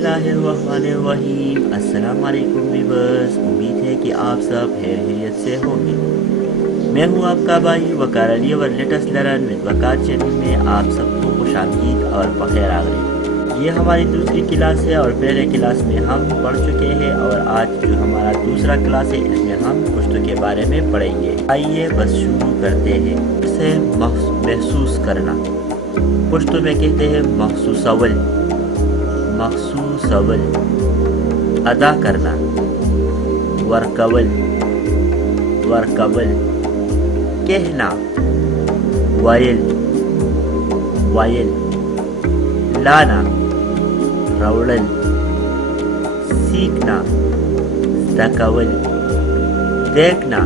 बिस्मिल्लाहिर्रहमानिर्रहीम। अस्सलाम वालेकुम व्यूअर्स, उम्मीद है कि आप सब खैरियत से होंगे। मैं हूं आपका भाई वकार अली और latest learn with Waqar channel में आप सबको खुशामदीद और बखैर आगरी। ये हमारी दूसरी क्लास है और पहले क्लास में हम पढ़ चुके हैं और आज जो हमारा दूसरा क्लास है इसमें हम पुश्तों के बारे में पढ़ेंगे। आइए बस शुरू करते हैं। इसे महसूस करना पुश्तों में कहते हैं महसूसवल। मखसूसवल अदा करना, वरकवल वरकवल कहना, वायल वायल लाना, रौड़ल सीखना, ज़कवल देखना,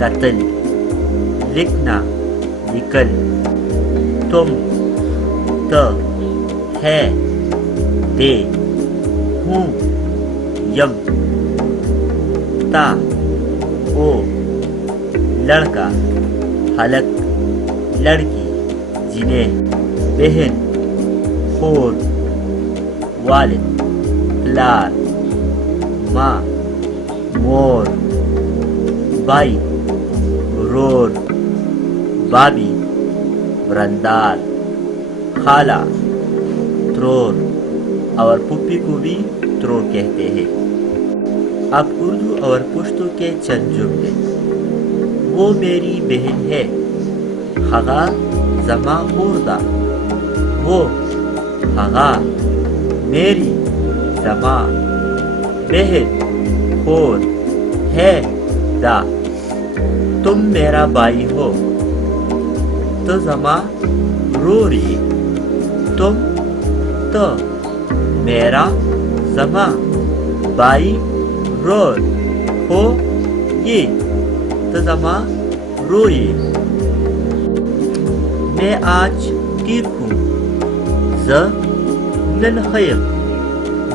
कत्ल लिखना, निकल, तुम त है दे, हूँ यम, ता ओ लड़का, हलक लड़की, जिन्हें बहन, खोर वालिद, प्लार, माँ, मोर, भाई, रोर, बाबी, वरंदार, खाला, त्रोर और पुप्पी को भी त्रोर कहते हैं। अब उर्दू और पुश्तो के चंद जुमले। वो मेरी बहन है, खगा जमा खुर्दा। वो खगा मेरी जमा बहन खोर है दा। तुम मेरा भाई हो तो जमा रोरी। तुम तो मेरा जमा भाई रोर हो ये तो जमा रोई। मैं आज ठीक हूँ, ज नन खैर।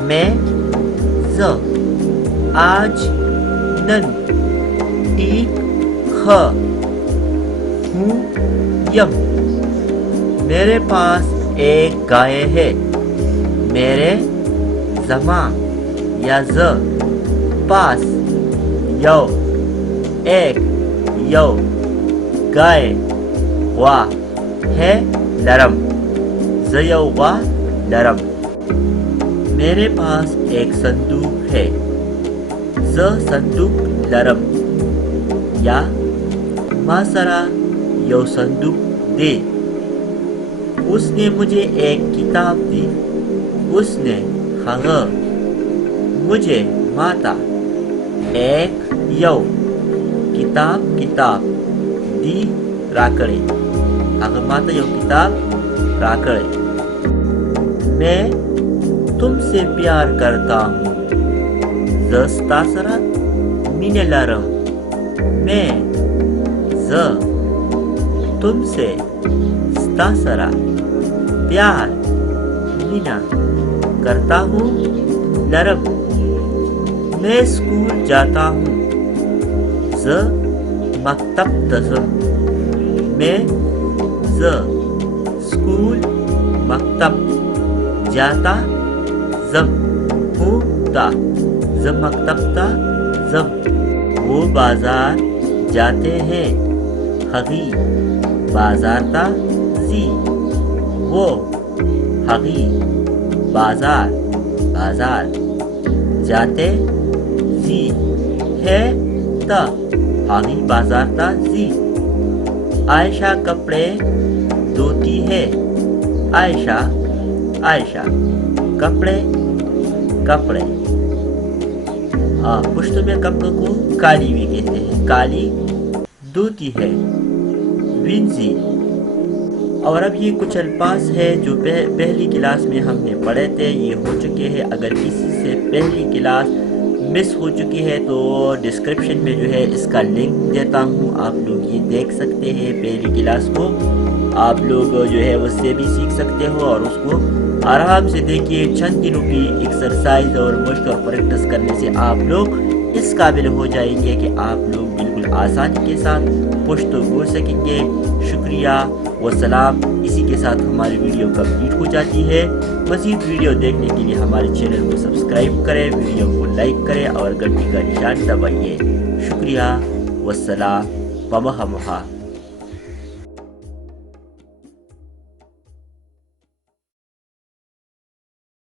मैं ज आज नन ठीक ख हूँ यम। मेरे पास एक गाय है। मेरे जमा या ज पास यो एक यो गाय वा है लरम। ज़यो वा लरम। मेरे पास एक संदूक है। ज संदूक लरम या मासरा यो संदूक दे। उसने मुझे एक किताब दी। उसने खग मुझे माता एक यो किताब किताब दी राकड़े। खग माता यो किताब राकड़े। मैं तुमसे प्यार करता हूँ। जस्तासरा मिने लरम। मैं ज तुमसे स्तासरा प्यार मिना करता हूँ लरब। मैं स्कूल जाता हूँ। ज मकतब तज़म। मैं ज स्कूल मकतब जाता जम हूँ ता। ज मकतब ता जम। वो बाजार जाते हैं। हगी बाजार ता जी। वो हगी बाजार बाजार जाते जी है ता। हागी बाजार ता जी। आयशा कपड़े धोती है। आयशा आयशा कपड़े कपड़े। पुश्तो में कपड़ों को काली भी कहते हैं। काली धोती है। विंजी। और अब ये कुछ अल्फाज है जो पहली क्लास में हमने पढ़े थे, ये हो चुके हैं। अगर किसी से पहली क्लास मिस हो चुकी है तो डिस्क्रिप्शन में जो है इसका लिंक देता हूँ, आप लोग ये देख सकते हैं। पहली क्लास को आप लोग जो है उससे भी सीख सकते हो और उसको आराम से देखिए। चंद दिनों की एक्सरसाइज और मशक और प्रैक्टिस करने से आप लोग इस काबिल हो जाएंगे कि आप लोग बिल्कुल आसानी के साथ पुश्तो बोल सकेंगे। शुक्रिया व सलाम। इसी के साथ हमारी वीडियो कंप्लीट हो जाती है। مزید ویڈیو دیکھنے کے لیے ہمارے چینل کو سبسکرائب کریں، ویڈیو کو لائک کریں اور گھنٹی کا نشان دبائیے۔ شکریہ، والسلام، پمہمہا۔